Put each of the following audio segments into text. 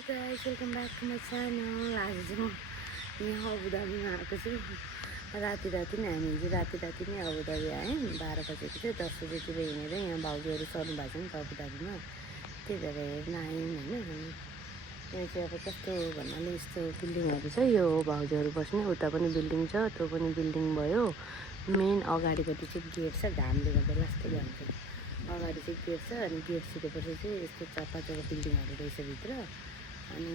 Hello guys, welcome back to my channel. आज चाहिँ म यहाँ अबुधाबीमा आएको छु। राति नै हामी चाहिँ राति नै अबुधाबी आयौँ। 12 बजेको थियो, 10 बजेतिर हिँडेर यहाँ भाउजूहरू सर्नु भएको छ नि त अबुधाबीमा, त्यही भएर हेर्न आयौँ होइन। यहाँ चाहिँ अब कस्तो भन्नाले यस्तो बिल्डिङहरू छ। यो भाउजूहरू बस्ने, उता पनि बिल्डिङ छ, त्यो पनि बिल्डिङ भयो। मेन अगाडिपट्टि चाहिँ गेट छ, घामले गर्दा लास्टै घाम छ। अगाडि चाहिँ गेट छ, अनि गेट छिरेपछि चाहिँ यस्तो 4-5वटा बिल्डिङहरू रहेछ भित्र। अनि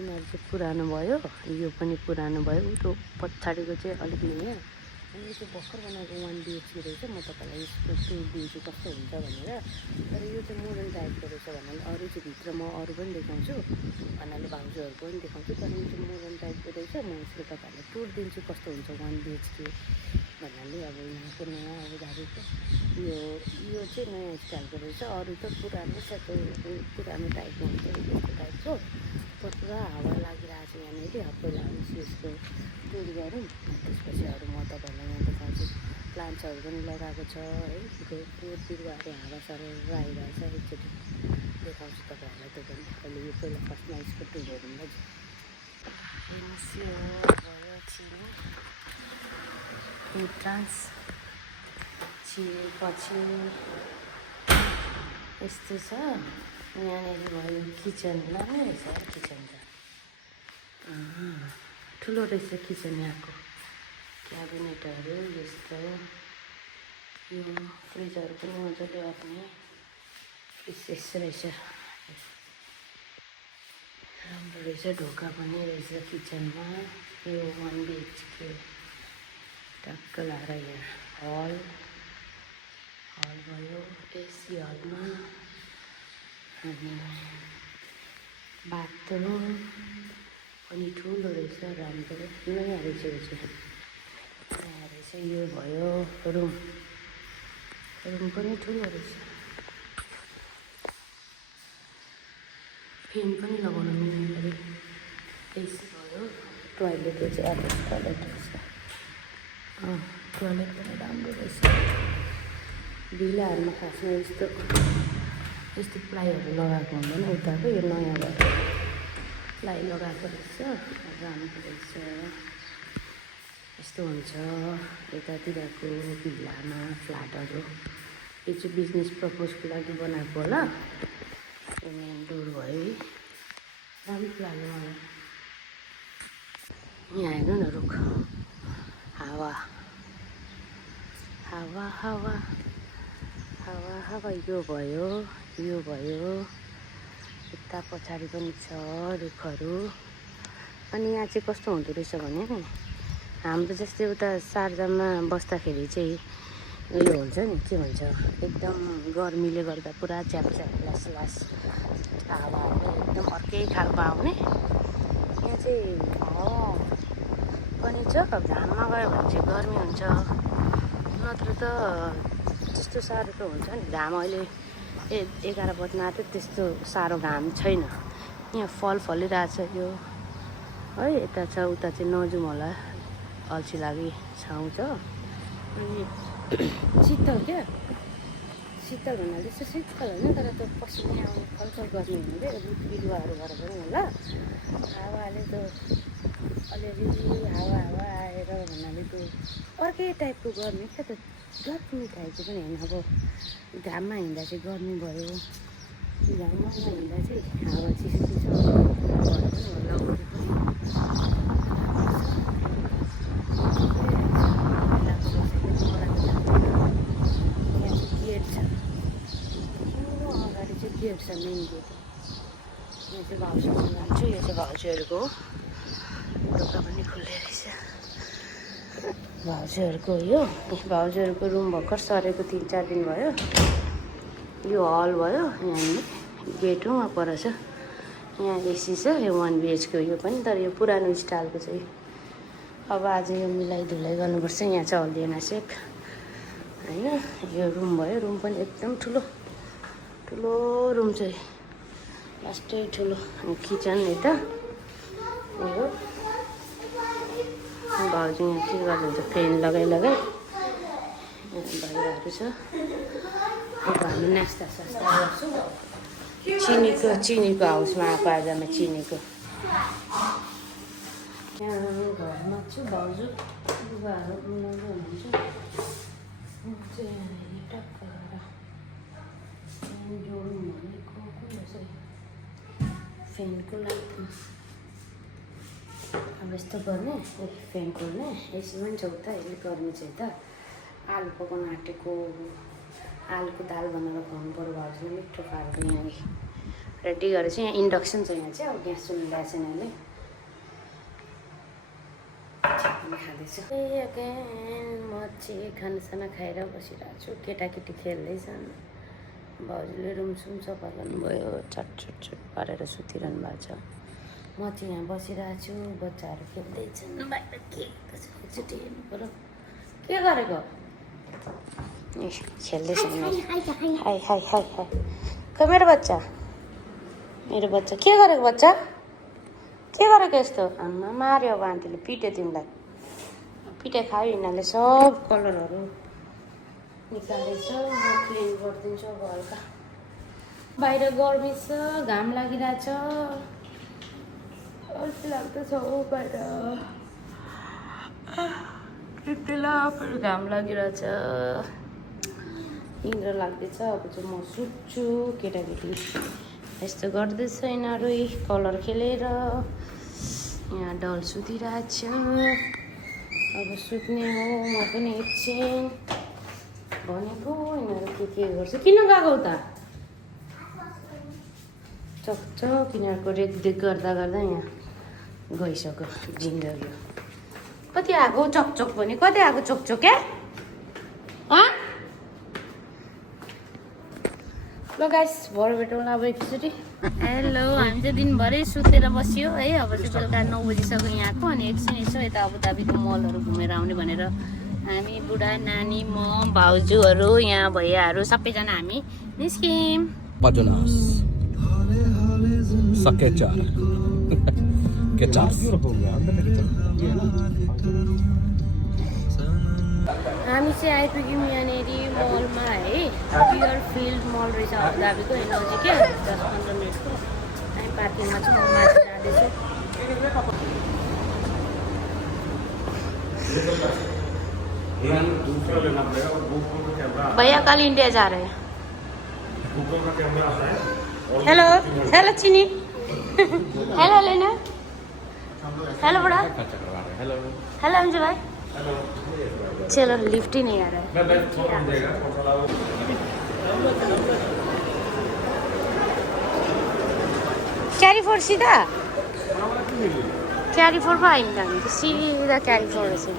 उनीहरू चाहिँ पुरानो भयो, यो पनि पुरानो भयो। त्यो पछाडिको चाहिँ अलिक नयाँ, अनि यो चाहिँ भर्खर बनाएको 1 BHK रहेछ। म तपाईँलाई यसको टुर दिन्छु कस्तो हुन्छ भनेर। तर यो चाहिँ मोडर्न टाइपको रहेछ भन्नाले, अरू चाहिँ भित्र म अरू पनि देखाउँछु भन्नाले, भाउजूहरूको पनि देखाउँछु। तर यो चाहिँ मोडर्न टाइपको रहेछ। म यसले तपाईँहरूलाई टुर दिन्छु कस्तो हुन्छ 1 BHK भन्नाले। अब यहाँको नयाँ अबुधाबीको यो चाहिँ नयाँ स्टाइलको रहेछ। अरू त पुरानो छ, त्यो पुरानो टाइपको हुन्छ त्यस्तो टाइपको। पुरा हावा लागिरहेको छ यहाँनिर। पहिला यसको टुर गरौँ, त्यसपछि अरू म तपाईँहरूलाई यहाँ देखाउँछु। प्लान्ट्सहरू पनि लगाएको छ है, त्यो बिरुवाहरू हावासावा आइरहेको छ। एकचोटि देखाउँछु तपाईँहरूलाई त्यो पनि। अहिले यो पहिला फर्स्टमा यसको टुर हेरौँ ल। हेर्नुहोस् यो भयो चिनी इन्ट्रान्स, छिरेपछि यस्तो छ। यहाँनिर भयो किचन, राम्रो रहेछ किचन त, ठुलो रहेछ किचन यहाँको। क्याबिनेटहरू यस्तो, यो फ्रिजहरू पनि मजाले अट्ने यस्तो रहेछ, राम्रो रहेछ। ढोका पनि रहेछ किचनमा। यो 1 BHK टक्क लाएर यहाँ हल भयो, एसी हलमा। अनि बाथरुम पनि ठुलो रहेछ, राम्रो नयाँ रहेछ यो चाहिँ, नयाँ रहेछ। यो भयो रुम पनि ठुलो रहेछ। फ्यान पनि लगाउनु मिल्ने गरी एसी भयो। टोइलेट चाहिँ एटेच टोइलेट रहेछ। टोइलेट पनि राम्रो रहेछ। भिलाहरूमा खासमा यस्तो प्लाईहरू लगाएको हुँदैन, उताको यो नयाँ भयो प्लाई लगाएको रहेछ, राम्रो रहेछ। यस्तो हुन्छ यतातिरको भिलामा फ्ल्याटहरू। यो चाहिँ बिजनेस पर्पजको लागि बनाएको होला। यो मेन डोर भयो है, राम्रो लाग्यो मलाई। यहाँ हेर्नु न रुख, हावा यो भयो। यता पछाडि पनि छ रुखहरू। अनि यहाँ चाहिँ कस्तो हुँदो रहेछ भने नि, हाम्रो जस्तै उता सारजाममा बस्दाखेरि चाहिँ उयो हुन्छ नि, के भन्छ, एकदम गर्मीले गर्दा पुरा च्याप लास हावा आउने, एकदम अर्कै खालको आउने। यहाँ चाहिँ पनि छ। घाममा गयो भने चाहिँ गर्मी हुन्छ, नत्र त त्यस्तो साह्रो त हुन्छ नि। घाम अहिले 11 बज्न आँट्यो, त्यस्तो साह्रो घाम छैन। यहाँ फलिरहेछ यो है। यता छ, उता चाहिँ नजाउँ होला, अल्छी लागि छाउँ छ। अनि शीतल क्या, शीतल भन्नाले चाहिँ शीतल होइन, तर त्यो पसिना आउने खलखल गर्ने हुँदै रुख बिरुवाहरू भएर पनि होला। हावाले त अलिअलि हावा आएर भन्नाले त्यो अर्कै टाइपको गर्मी क्या त, गर्मी टाइपको पनि होइन। अब घाममा हिँड्दा चाहिँ गर्मी भयो, घाममा हिँड्दा चाहिँ हावा चिसो पनि होला। गेट छ, मेन गेट। यहाँ चाहिँ भाउजूहरू जान्छु, यो चाहिँ भाउजूहरूको ढोका पनि खुल्ले रहेछ। भाउजूहरूको रुम भर्खर सरेको 3-4 दिन भयो। यो हल भयो, यहाँ बेडरुम पर छ। यहाँ एसी छ। यो 1 BHK यो पनि, तर यो पुरानो स्टाइलको चाहिँ। अब आज यो मिलाइधुलाई गर्नुपर्छ। यहाँ चाहिँ हल्दिएन सेक होइन। यो रुम भयो, रुम पनि एकदम ठुलो रुम चाहिँ, लास्टै ठुलो। अनि किचन यता यो भाउजू यहाँ के गर्नुहुन्छ, फ्यान लगाइ भइरहेको छ। अब हामी नास्ता गर्छौँ। चिनीको हाउसमा आएको आज म चिनीको यहाँ घरमा छु भाउजू लुगाहरू बनाउँदै हुनुहुन्छ म चाहिँ यहाँ टक्क गरेर जोड्नु भनेको कुन रहेछ फ्यानको लागि अब यस्तो गर्ने फ्यान खोल्ने यसमा पनि छ उता यसले गर्मी चाहिँ त आलु पकाउन आँटेको आलुको दाल बनाएर खुवाउनु पऱ्यो भाउजूले मिठो पारेको यहाँ रेडी गरेर चाहिँ यहाँ इन्डक्सन छ यहाँ चाहिँ अब ग्यास चुल्हा ल्याएको छैन अहिले खाँदैछु म चाहिँ खानासाना खाएर बसिरहेको छु केटाकेटी खेल्दैछन् भाउजूले रुमसुम सफा गर्नुभयो छट पारेर सुतिरहनु भएको छ म चाहिँ यहाँ बसिरहेको छु बच्चाहरू खेल्दैछन् बाहिर के छुट्टी हेर्नु पऱ्यो के गरेको खेल्दैछ हाई हाई हाई हाई खै मेरो बच्चा के गरेको बच्चा के गरेको यस्तो आमा मार्यो अब आन्टीले पिट्यो तिमीलाई पिटाइ खायो यिनीहरूले सब कलरहरू निकालेछ म क्लिन गरिदिन्छु अब हल्का बाहिर गर्मी छ घाम लागिरहेछ अल्छी लाग्दैछ हो बाहिर घाम लागिरहेछ निन्द्रा लाग्दैछ अब चाहिँ म सुत्छु केटाकेटी यस्तो गर्दैछ यिनीहरू कलर खेलेर यहाँ डल सुतिरहेछ अब सुत्ने हो म पनि एकछिन भनेको यिनीहरू के गर्छ किन गएको उता चकचक यिनीहरूको रेखदेख गर्दा गर्दा यहाँ गइसक्यो जिन्दगी कति आएको चकचक भने कति आएको चकचक क्या ल गाइस भरे भेटौँला अब एकचोटि हेलो हामी चाहिँ दिनभरै सुतेर बस्यो है अब चाहिँ बेलुका 9 बजिसक्यो यहाँको अनि एकछिन यसो यता अबुधाबीको मलहरू घुमेर आउने भनेर हामी बुढा नानी म भाउजूहरू यहाँ भैयाहरू सबैजना हामी निस्क्यौँ हामी चाहिँ आइपुग्यौँ यहाँनिर मलमा है बियर फिल्ड मल रहेछ अबुधाबीको नजिकै 10-15 मिनटको हामी पार्किङमा चाहिँ म माथि जाँदैछु भैया कल इंडिया जा रहे हैं हेलो हेलो चीनी हेलो लेना हेलो बड़ा हेलो अंजू भाई चलो लिफ्ट ही नहीं आ रहा है कैरी फोर सीधा कैरी फोर पर आएंगे हामी तो सीधा कैरी फोर से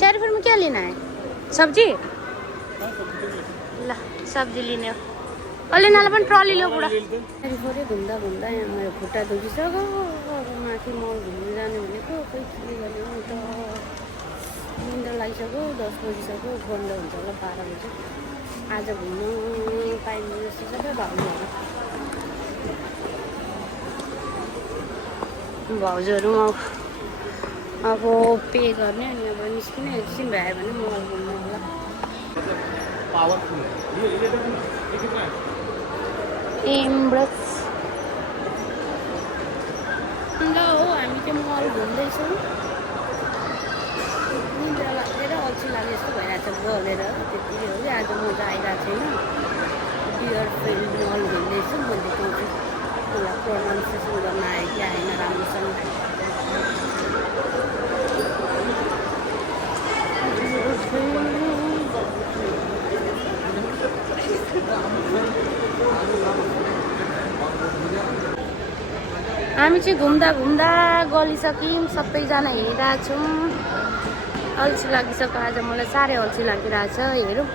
कैरी फोर में क्या लेना है सब्जी ल सब्जी लिने हो अलि नाला पनि ट्रली ल्याऊ बुढा कैरी फोरै घुम्दा घुम्दा यहाँ मेरो खुट्टा दुखिसक्यो अब माथि मल घुम्नु जाने भनेको खोइ के गर्ने हो त निन्द्रा लागिसक्यो 10 बजिसक्यो बन्द हुन्छ होला 12 बजी आज घुम्नु पाइन्छ जस्तो सबै भाउजूहरू अब पे गर्ने अनि अब निस्किने एकछिन भ्यायो भने मल घुम्नु होला एम्ब्रस ल हो हामी चाहिँ मल घुम्दैछौँ निन्द्रा लागेर अल्छी लागे जस्तो भइरहेको छ गलेर त्यतिकै हो कि आज म त आइरहेको छैन बियर फिल्ड मल घुम्दैछु म देखाउँछु मलाई प्रोनाउन्सिएसन गर्न आयो कि आएन राम्रोसँग हामी चाहिँ घुम्दा घुम्दा गलिसक्यौँ सबैजना हेरिरहेको छौँ अल्छी लागिसक्यो आज मलाई साह्रै अल्छी लागिरहेछ हेरौँ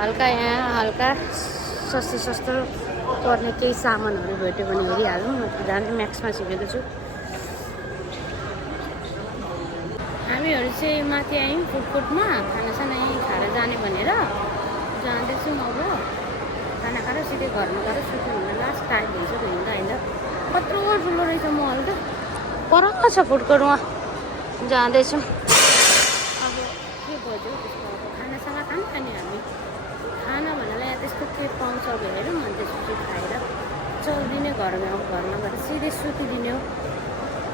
हल्का यहाँ हल्का सस्तो पर्ने केही सामानहरू भेट्यो भने हेरिहालौँ म त जाने म्याक्समा छिपेको छु हामीहरू चाहिँ माथि आयौँ फुडकोर्टमा खानासाना यहीँ खाएर जाने भनेर जाँदैछौँ अब खाना खाएर सिधै घरमा गएर सुत्नु हुँदा लास्ट टाइम भइसक्यो हिँड्दा हिँड्दा कत्रो ठुलो रहेछ मल त पर छ फुडकोर्टमा जाँदैछौँ अब के बज्यो त्यसको अब खानासाना खान्छ नि हामी खाना भन्नाले यहाँ त्यस्तो के पाउँछ हेरौँ अनि त्यसपछि खाएर चल्दिने घरमा गएर सिधै सुतिदिने हो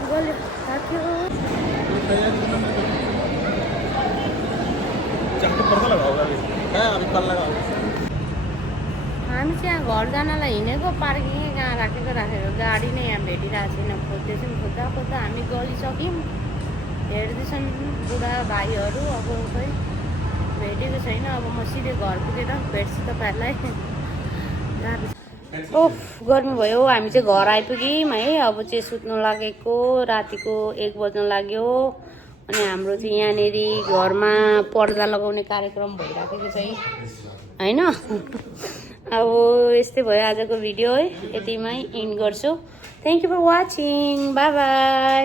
गल्यो थाक्यो हामी चाहिँ यहाँ घर जानलाई हिँडेको पार्किङ कहाँ राखेको गाडी नै यहाँ भेटिरहेको छैन खोज्दैछौँ खोज्दा हामी गलिसक्यौँ हेर्दैछन् बुढा भाइहरू अब खै भेटेको छैन अब म सिधै घर पुगेर भेट्छु तपाईँहरूलाई ओफ गर्मी भयो हामी चाहिँ घर आइपुग्यौँ है अब चाहिँ सुत्नु लागेको रातिको 1 बज्न लाग्यो अनि हाम्रो चाहिँ यहाँनिर घरमा पर्दा लगाउने कार्यक्रम भइराखेको छ हैन अब यस्तै भयो आजको भिडियो है यतिमै इन्ड गर्छु thank you for watching bye by